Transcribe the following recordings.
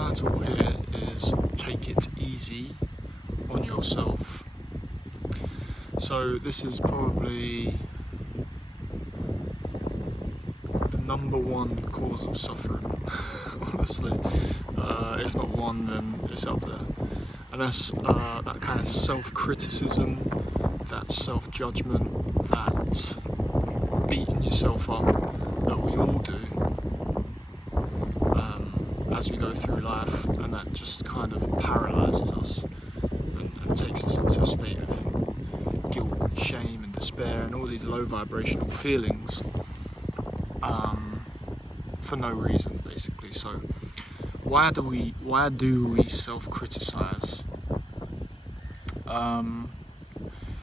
title here is Take It Easy on Yourself. So this is probably the number one cause of suffering, honestly. If not one, then it's up there. And that's that kind of self-criticism, that self-judgment, that beating yourself up that we all do as we go through life, and that just kind of paralyses us and takes us into a state of guilt and shame and despair and all these low vibrational feelings for no reason, basically. So why do we self-criticize?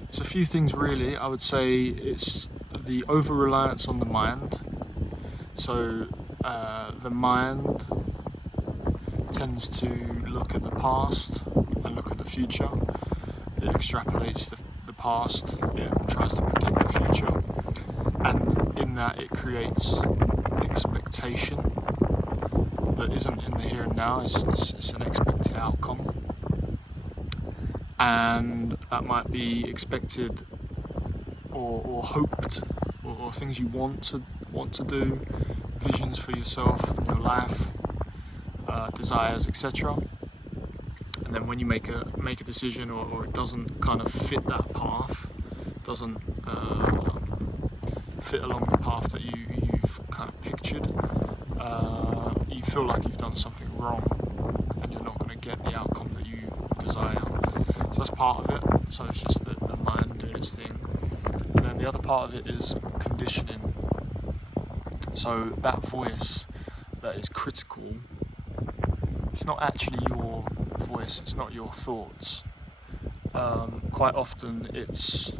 It's a few things really. I would say it's the over-reliance on the mind. So the mind tends to look at the past and look at the future. It extrapolates the past, it tries to predict the future, and in that it creates expectation that isn't in the here and now. It's an expected outcome, and that might be expected or hoped, or things you want to do, visions for yourself and your life, desires, etc. And then when you make a decision, or it doesn't kind of fit that path, doesn't fit along the path that you've kind of pictured, you feel like you've done something wrong and you're not going to get the outcome that you desire. So that's part of it. So it's just the mind doing its thing. And then the other part of it is conditioning. So that voice that is critical, it's not actually your voice, it's not your thoughts. Quite often it's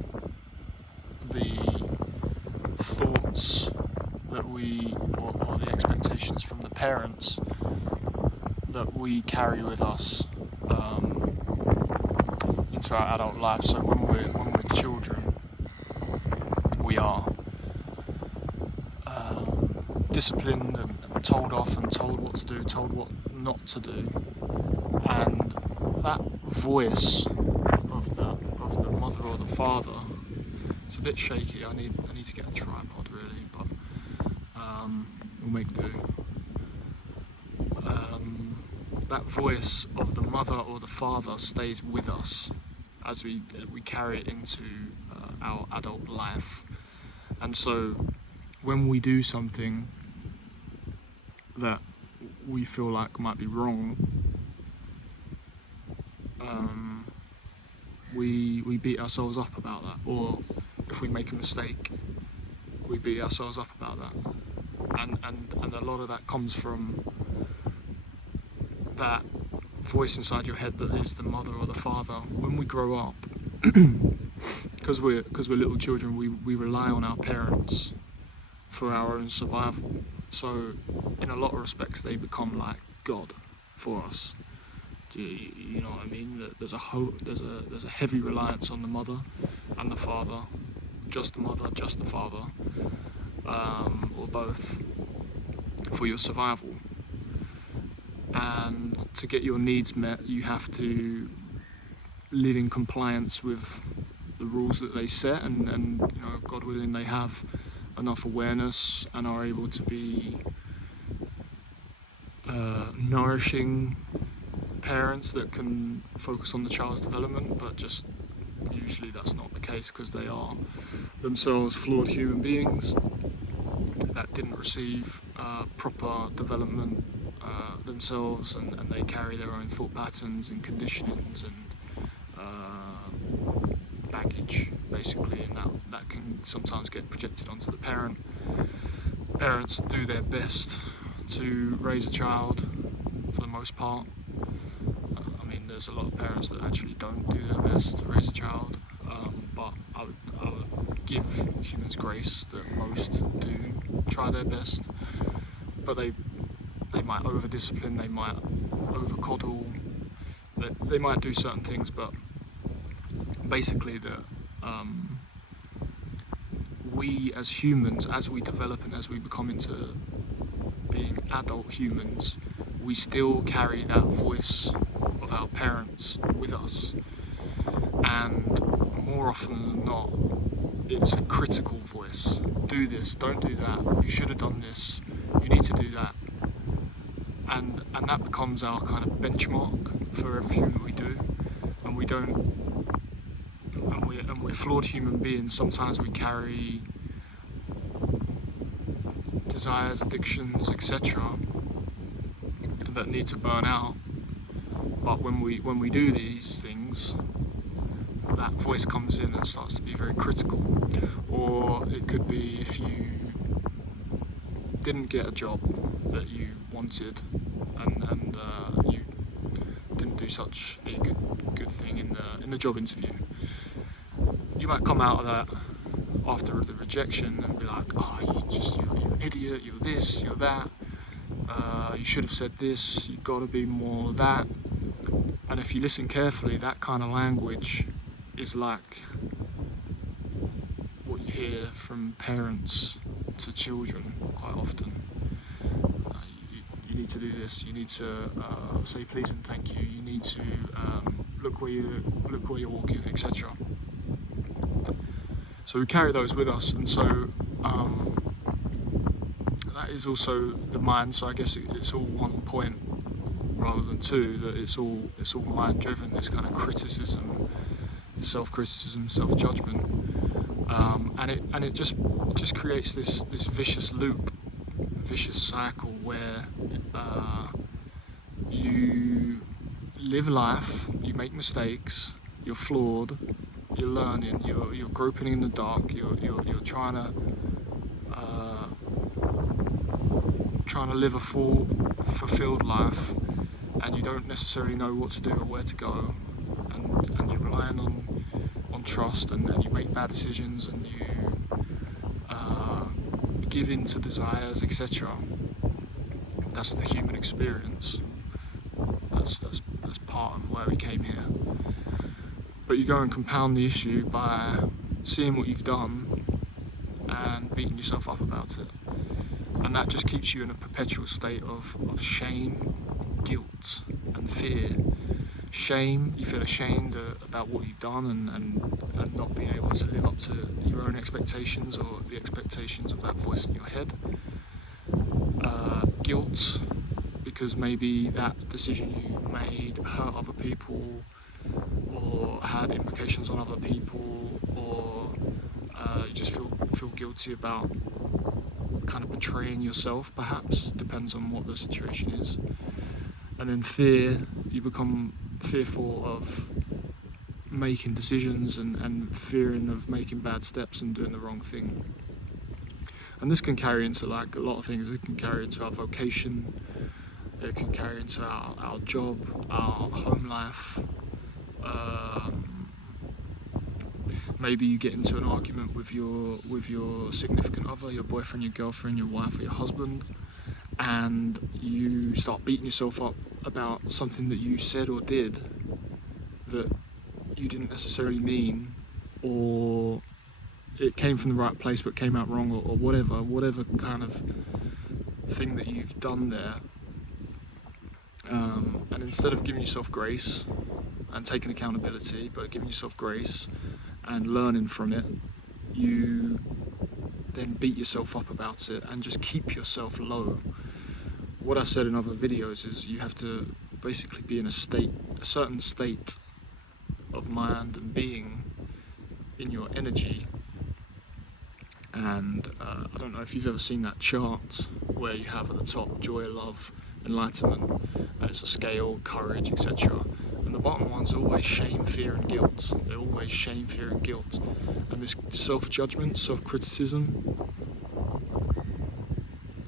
the thoughts that or the expectations from the parents that we carry with us into our adult life. So when we're children, we are disciplined and told off and told what to do, told what not to do, and that voice of the mother or the father, it's a bit shaky. I need to get a tripod really, but we'll make do. That voice of the mother or the father stays with us as we carry it into our adult life. And so when we do something that we feel like might be wrong, we beat ourselves up about that. Or if we make a mistake, we beat ourselves up about that. And a lot of that comes from that voice inside your head that is the mother or the father. When we grow up, because we're little children, we rely on our parents for our own survival. So in a lot of respects they become like God for us. Do you know what I mean? There's a heavy reliance on the mother and the father, just the mother, just the father, or both, for your survival. And to get your needs met, you have to live in compliance with the rules that they set, and you know, God willing, they have enough awareness and are able to be nourishing parents that can focus on the child's development. But just usually that's not the case, because they are themselves flawed human beings that didn't receive proper development themselves, and they carry their own thought patterns and conditionings and baggage, basically, and that can sometimes get projected onto the parent. Parents do their best to raise a child for the most part. I mean, there's a lot of parents that actually don't do their best to raise a child, but I would give humans grace that most do try their best, but they might over-discipline, they might over-coddle, they might do certain things, but basically that we as humans, as we develop and as we become into being adult humans, we still carry that voice of our parents with us. And more often than not, it's a critical voice. Do this, don't do that, you should have done this, you need to do that. And that becomes our kind of benchmark for everything that we do. And we're flawed human beings. Sometimes we carry desires, addictions, etc. that need to burn out. But when we do these things, that voice comes in and starts to be very critical. Or it could be if you didn't get a job that you wanted and you didn't do such a good thing in the job interview. You might come out of that after the rejection and be like, oh, you're an idiot, you're this, you're that, you should have said this, you've got to be more that. And if you listen carefully, that kind of language is like what you hear from parents to children quite often. You need to do this, you need to say please and thank you, you need to look where you're walking, etc. So we carry those with us, and so that is also the mind. So I guess it's all one point rather than two. That it's all mind driven. This kind of criticism, self-criticism, self-judgment, and it just creates this vicious loop, vicious cycle where you live life, you make mistakes, you're flawed. You're learning. You're groping in the dark. You're trying to live a full, fulfilled life, and you don't necessarily know what to do or where to go, and you're relying on trust, and you make bad decisions, and you give in to desires, etc. That's the human experience. That's part of why we came here. But you go and compound the issue by seeing what you've done and beating yourself up about it. And that just keeps you in a perpetual state of shame, guilt and fear. Shame, you feel ashamed about what you've done and not being able to live up to your own expectations or the expectations of that voice in your head. Guilt, because maybe that decision you made hurt other people, or had implications on other people, or you just feel guilty about kind of betraying yourself, perhaps, depends on what the situation is. And then fear, you become fearful of making decisions and fearing of making bad steps and doing the wrong thing. And this can carry into like a lot of things. It can carry into our vocation, it can carry into our job, our home life. Maybe you get into an argument with your significant other, your boyfriend, your girlfriend, your wife, or your husband, and you start beating yourself up about something that you said or did that you didn't necessarily mean, or it came from the right place but came out wrong, or whatever kind of thing that you've done there. And instead of giving yourself grace and taking accountability, but giving yourself grace and learning from it, you then beat yourself up about it and just keep yourself low. What I said in other videos is you have to basically be in a certain state of mind and being in your energy. And I don't know if you've ever seen that chart where you have at the top joy, love, enlightenment, and it's a scale, courage, etc. And the bottom one's always shame, fear and guilt. They're always shame, fear and guilt. And this self-judgment, self-criticism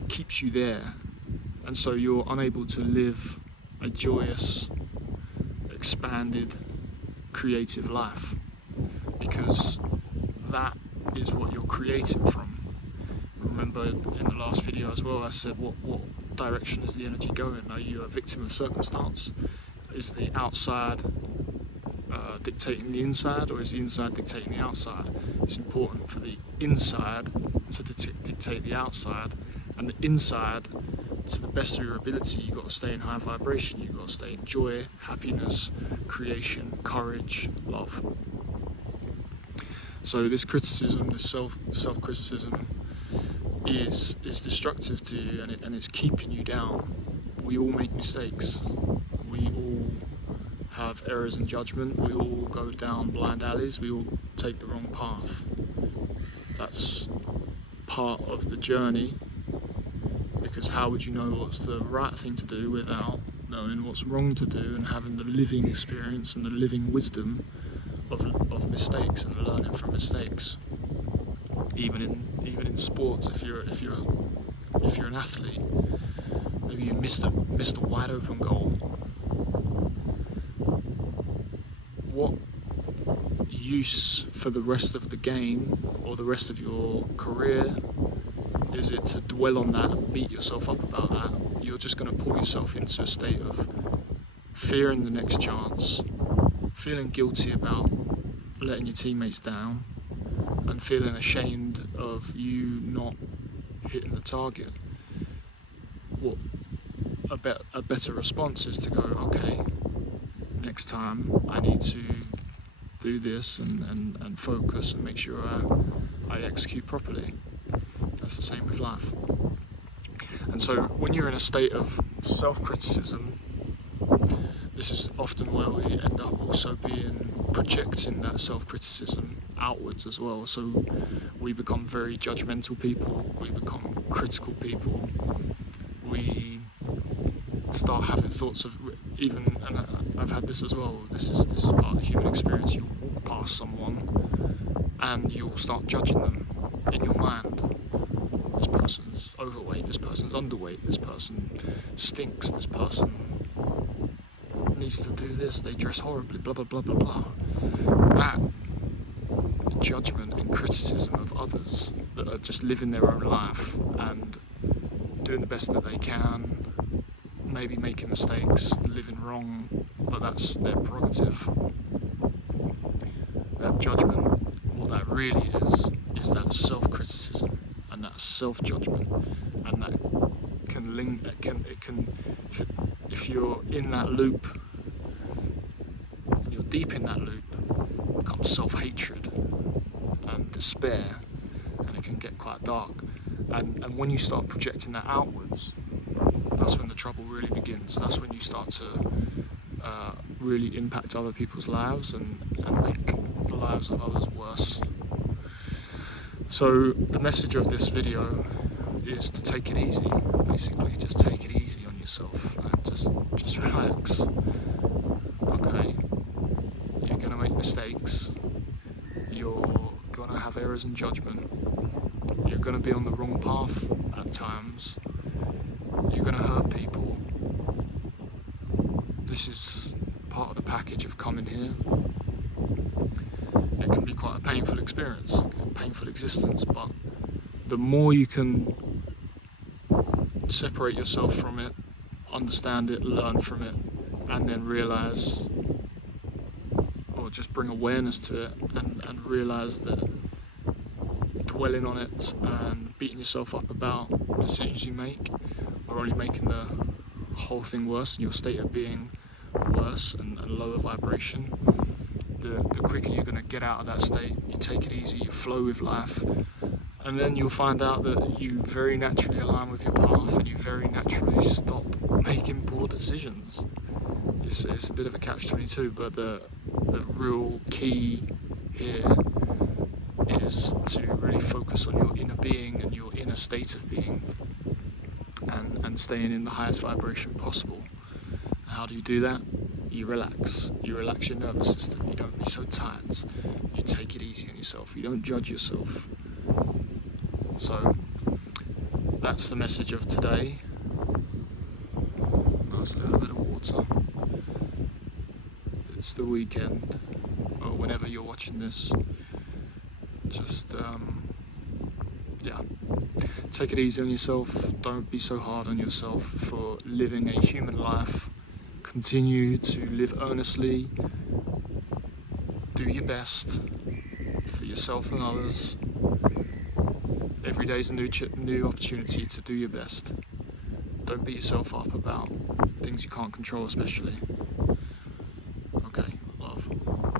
keeps you there. And so you're unable to live a joyous, expanded, creative life, because that is what you're creating from. Remember in the last video as well, I said what direction is the energy going? Are you a victim of circumstance? Is the outside dictating the inside, or is the inside dictating the outside? It's important for the inside to dictate the outside, and the inside to the best of your ability, you've got to stay in high vibration, you've got to stay in joy, happiness, creation, courage, love. So this criticism, this self-criticism is destructive to you, and it's keeping you down. We all make mistakes. We all have errors in judgment. We all go down blind alleys. We all take the wrong path. That's part of the journey, because how would you know what's the right thing to do without knowing what's wrong to do and having the living experience and the living wisdom of mistakes and learning from mistakes. Even in sports, if you're an athlete, maybe you missed a wide open goal. What use for the rest of the game or the rest of your career is it to dwell on that and beat yourself up about that? You're just going to pull yourself into a state of fearing the next chance, feeling guilty about letting your teammates down, and feeling ashamed of you not hitting the target. What a better response is to go, okay, next time I need to do this and focus and make sure I execute properly. That's the same with life. And so when you're in a state of self-criticism, this is often where we end up also projecting that self-criticism outwards as well. So we become very judgmental people, we become critical people, we start having thoughts of and I've had this as well, this is part of the human experience. You'll walk past someone and you'll start judging them in your mind. This person's overweight, this person's underweight, this person stinks, this person needs to do this, they dress horribly, blah blah blah blah blah. That judgment and criticism of others that are just living their own life and doing the best that they can, maybe making mistakes, living wrong, but that's their prerogative. That judgment, what that really is that self-criticism and that self-judgment, and that can link. It can. If you're in that loop, and you're deep in that loop, it becomes self-hatred and despair, and it can get quite dark. And when you start projecting that outwards, that's when the trouble really begins. That's when you start to really impact other people's lives and make the lives of others worse. So the message of this video is to take it easy. Basically, just take it easy on yourself. Just relax. Okay, you're gonna make mistakes. You're gonna have errors in judgment. You're gonna be on the wrong path at times. You're gonna hurt people. This is part of the package of coming here. It can be quite a painful experience, a painful existence, but the more you can separate yourself from it, understand it, learn from it, and then realise, or just bring awareness to it and realise that dwelling on it and beating yourself up about decisions you make are only making the whole thing worse and your state of being worse and lower vibration. The quicker you're going to get out of that state, you take it easy, you flow with life, and then you'll find out that you very naturally align with your path and you very naturally stop making poor decisions. It's a bit of a catch-22, but the real key here is to really focus on your inner being and your inner state of being, and staying in the highest vibration possible. How do you do that? You relax. You relax your nervous system. You don't be so tight. You take it easy on yourself. You don't judge yourself. So that's the message of today. Nice little bit of water. It's the weekend, or whenever you're watching this. Just take it easy on yourself. Don't be so hard on yourself for living a human life. Continue to live earnestly. Do your best for yourself and others. Every day is a new opportunity to do your best. don't beat yourself up about things you can't control, especially.